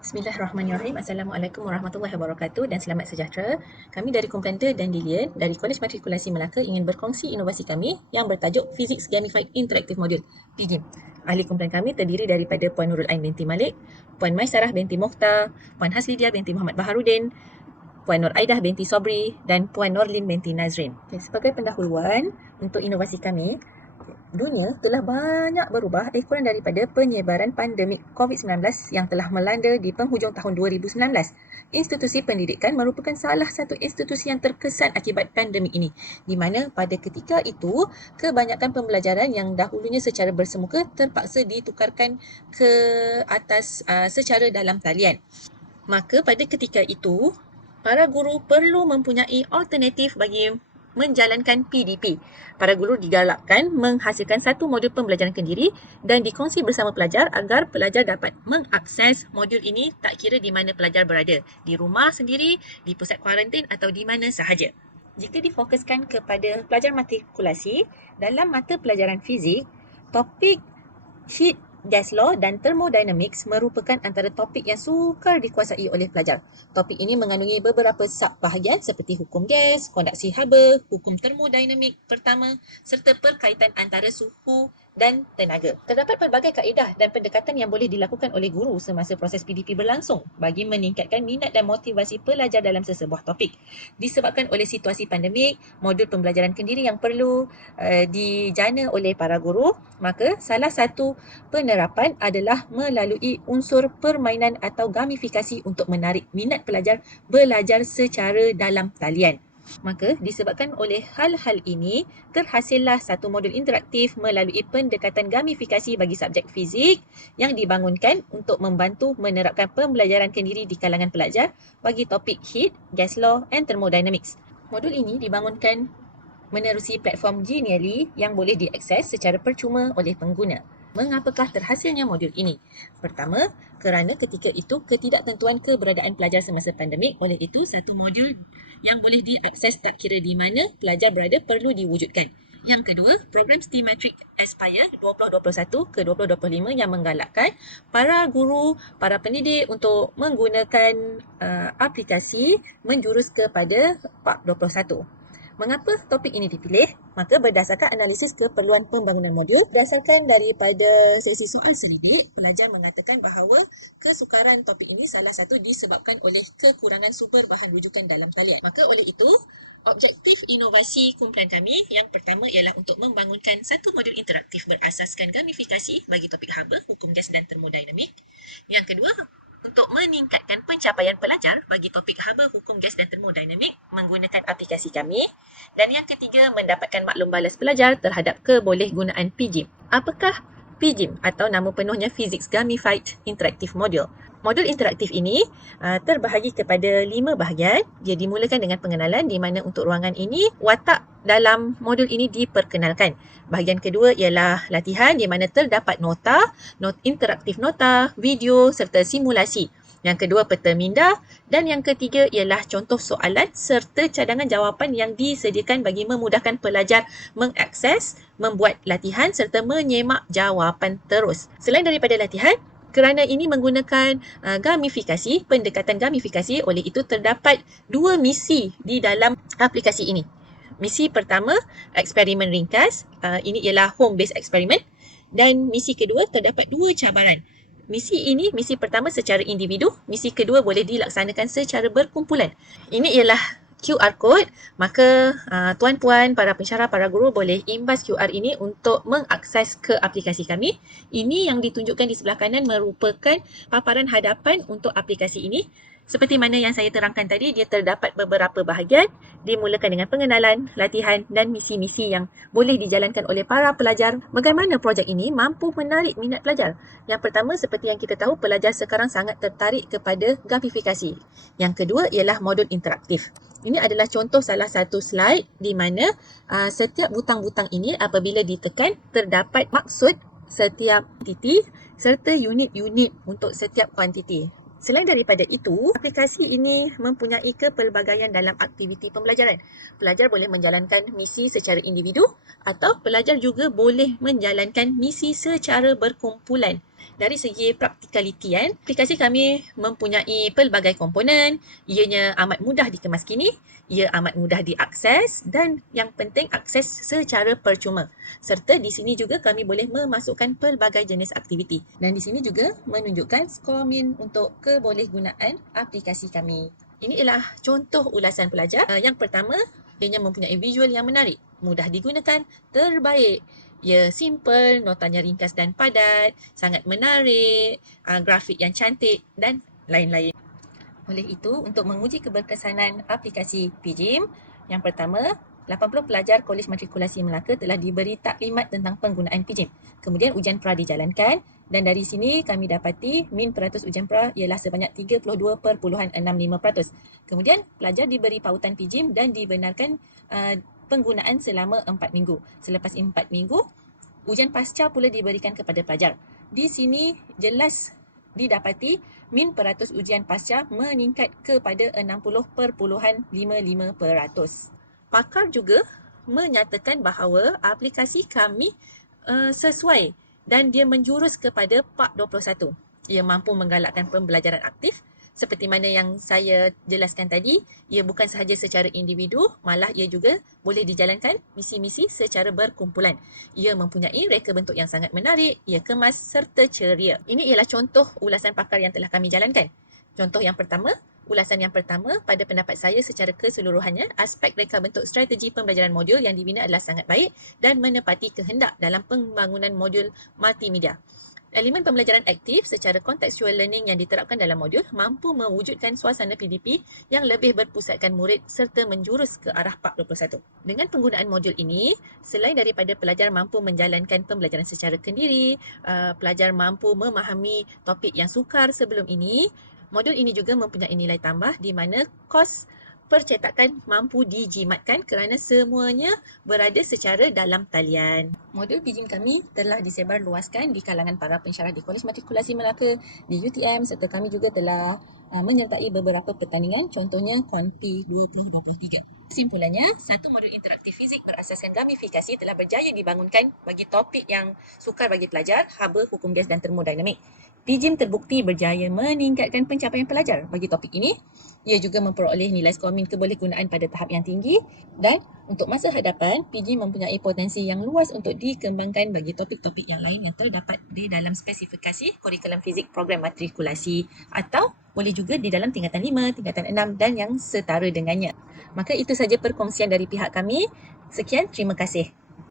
Bismillahirrahmanirrahim. Assalamualaikum warahmatullahi wabarakatuh dan selamat sejahtera. Kami dari Kompenter dan Dilian dari Kolej Matrikulasi Melaka ingin berkongsi inovasi kami yang bertajuk Physics Gamified Interactive Module (PGIM). Ahli kumpulan kami terdiri daripada Puan Nurul Ain binti Malik, Puan Maisarah binti Mokhtar, Puan Haslidia binti Muhammad Baharudin, Puan Nur Aidah binti Sobri dan Puan Norlin binti Nazrin. Sebagai pendahuluan untuk inovasi kami, dunia telah banyak berubah kurang daripada penyebaran pandemik COVID-19 yang telah melanda di penghujung tahun 2019. Institusi pendidikan merupakan salah satu institusi yang terkesan akibat pandemik ini, di mana pada ketika itu, kebanyakan pembelajaran yang dahulunya secara bersemuka terpaksa ditukarkan ke atas secara dalam talian. Maka pada ketika itu, para guru perlu mempunyai alternatif bagi menjalankan PDP. Para guru digalakkan menghasilkan satu modul pembelajaran kendiri dan dikongsi bersama pelajar agar pelajar dapat mengakses modul ini tak kira di mana pelajar berada, di rumah sendiri, di pusat kuarantin atau di mana sahaja. Jika difokuskan kepada pelajar matrikulasi, dalam mata pelajaran fizik, topik heat, gas law dan thermodynamics merupakan antara topik yang sukar dikuasai oleh pelajar. Topik ini mengandungi beberapa sub-bahagian seperti hukum gas, kondaksi haba, hukum termodinamik pertama serta perkaitan antara suhu dan tenaga. Terdapat pelbagai kaedah dan pendekatan yang boleh dilakukan oleh guru semasa proses PDP berlangsung bagi meningkatkan minat dan motivasi pelajar dalam sesebuah topik. Disebabkan oleh situasi pandemik, modul pembelajaran kendiri yang perlu dijana oleh para guru, maka salah satu penerapan adalah melalui unsur permainan atau gamifikasi untuk menarik minat pelajar belajar secara dalam talian. Maka disebabkan oleh hal-hal ini, terhasillah satu modul interaktif melalui pendekatan gamifikasi bagi subjek fizik yang dibangunkan untuk membantu menerapkan pembelajaran kendiri di kalangan pelajar bagi topik heat, gas law and thermodynamics. Modul ini dibangunkan menerusi platform Genially yang boleh diakses secara percuma oleh pengguna. Mengapakah terhasilnya modul ini? Pertama, kerana ketika itu ketidaktentuan keberadaan pelajar semasa pandemik, oleh itu satu modul yang boleh diakses tak kira di mana pelajar berada perlu diwujudkan. Yang kedua, program STEAMatric Aspire 2021 ke 2025 yang menggalakkan para guru, para pendidik untuk menggunakan aplikasi menjurus kepada PAP 21. Mengapa topik ini dipilih? Maka berdasarkan analisis keperluan pembangunan modul, berdasarkan daripada sesi soal selidik, pelajar mengatakan bahawa kesukaran topik ini salah satu disebabkan oleh kekurangan sumber bahan rujukan dalam talian. Maka oleh itu, objektif inovasi kumpulan kami yang pertama ialah untuk membangunkan satu modul interaktif berasaskan gamifikasi bagi topik haba, hukum gas dan termodinamik. Yang kedua, untuk meningkatkan pencapaian pelajar bagi topik haba, hukum gas dan termodinamik menggunakan aplikasi kami. Dan yang ketiga, mendapatkan maklum balas pelajar terhadap kebolehgunaan PGIM. Apakah PGIM atau nama penuhnya Physics Gamified Interactive Module? Modul interaktif ini terbahagi kepada 5 bahagian. Dia dimulakan dengan pengenalan di mana untuk ruangan ini, watak dalam modul ini diperkenalkan. Bahagian kedua ialah latihan di mana terdapat nota, interaktif nota, video serta simulasi. Yang kedua peta minda dan yang ketiga ialah contoh soalan serta cadangan jawapan yang disediakan bagi memudahkan pelajar mengakses, membuat latihan serta menyemak jawapan terus. Selain daripada latihan, kerana ini menggunakan gamifikasi, pendekatan gamifikasi, oleh itu terdapat 2 misi di dalam aplikasi ini. Misi pertama, eksperimen ringkas, ini ialah home-based experiment, dan misi kedua terdapat 2 cabaran. Misi pertama secara individu, misi kedua boleh dilaksanakan secara berkumpulan. Ini ialah QR code, maka tuan-puan, para pensyarah, para guru boleh imbas QR ini untuk mengakses ke aplikasi kami. Ini yang ditunjukkan di sebelah kanan merupakan paparan hadapan untuk aplikasi ini. Seperti mana yang saya terangkan tadi, dia terdapat beberapa bahagian, dimulakan dengan pengenalan, latihan dan misi-misi yang boleh dijalankan oleh para pelajar. Bagaimana projek ini mampu menarik minat pelajar? Yang pertama, seperti yang kita tahu, pelajar sekarang sangat tertarik kepada gamifikasi. Yang kedua ialah modul interaktif. Ini adalah contoh salah satu slide di mana setiap butang-butang ini apabila ditekan, terdapat maksud setiap kuantiti serta unit-unit untuk setiap kuantiti. Selain daripada itu, aplikasi ini mempunyai kepelbagaian dalam aktiviti pembelajaran. Pelajar boleh menjalankan misi secara individu atau pelajar juga boleh menjalankan misi secara berkumpulan. Dari segi praktikaliti aplikasi kami mempunyai pelbagai komponen, ianya amat mudah dikemas kini, ia amat mudah diakses dan yang penting akses secara percuma. Serta di sini juga kami boleh memasukkan pelbagai jenis aktiviti dan di sini juga menunjukkan skor min untuk kebolehgunaan aplikasi kami. Ini ialah contoh ulasan pelajar. Yang pertama, ianya mempunyai visual yang menarik, mudah digunakan, terbaik. Ia simple, notanya ringkas dan padat, sangat menarik, grafik yang cantik dan lain-lain. Oleh itu, untuk menguji keberkesanan aplikasi PGIM, yang pertama, 80 pelajar Kolej Matrikulasi Melaka telah diberi taklimat tentang penggunaan PGIM. Kemudian ujian pra dijalankan dan dari sini kami dapati min peratus ujian pra ialah sebanyak 32.65%. Kemudian pelajar diberi pautan PGIM dan dibenarkan penggunaan selama 4 minggu. Selepas 4 minggu, ujian pasca pula diberikan kepada pelajar. Di sini jelas didapati min peratus ujian pasca meningkat kepada 60.55%. Pakar juga menyatakan bahawa aplikasi kami sesuai dan dia menjurus kepada Part 21. Ia mampu menggalakkan pembelajaran aktif seperti mana yang saya jelaskan tadi, ia bukan sahaja secara individu, malah ia juga boleh dijalankan misi-misi secara berkumpulan. Ia mempunyai reka bentuk yang sangat menarik, ia kemas serta ceria. Ini ialah contoh ulasan pakar yang telah kami jalankan. Contoh yang pertama, ulasan yang pertama, pada pendapat saya secara keseluruhannya, aspek reka bentuk strategi pembelajaran modul yang dibina adalah sangat baik dan menepati kehendak dalam pembangunan modul multimedia. Elemen pembelajaran aktif secara contextual learning yang diterapkan dalam modul mampu mewujudkan suasana PDP yang lebih berpusatkan murid serta menjurus ke arah Part 21. Dengan penggunaan modul ini, selain daripada pelajar mampu menjalankan pembelajaran secara kendiri, pelajar mampu memahami topik yang sukar sebelum ini, modul ini juga mempunyai nilai tambah di mana kos percetakan mampu dijimatkan kerana semuanya berada secara dalam talian. Modul PGIM kami telah disebar luaskan di kalangan para pensyarah di Kolej Matrikulasi Melaka, di UTM serta kami juga telah menyertai beberapa pertandingan, contohnya KONPI 2023. Kesimpulannya, satu modul interaktif fizik berasaskan gamifikasi telah berjaya dibangunkan bagi topik yang sukar bagi pelajar, haba, hukum gas dan termodinamik. PGIM terbukti berjaya meningkatkan pencapaian pelajar bagi topik ini. Ia juga memperoleh nilai skor min kebolehgunaan pada tahap yang tinggi dan untuk masa hadapan, PGIM mempunyai potensi yang luas untuk dikembangkan bagi topik-topik yang lain yang terdapat di dalam spesifikasi kurikulum fizik program matrikulasi atau boleh juga di dalam tingkatan 5, tingkatan 6 dan yang setara dengannya. Maka itu saja perkongsian dari pihak kami. Sekian, terima kasih.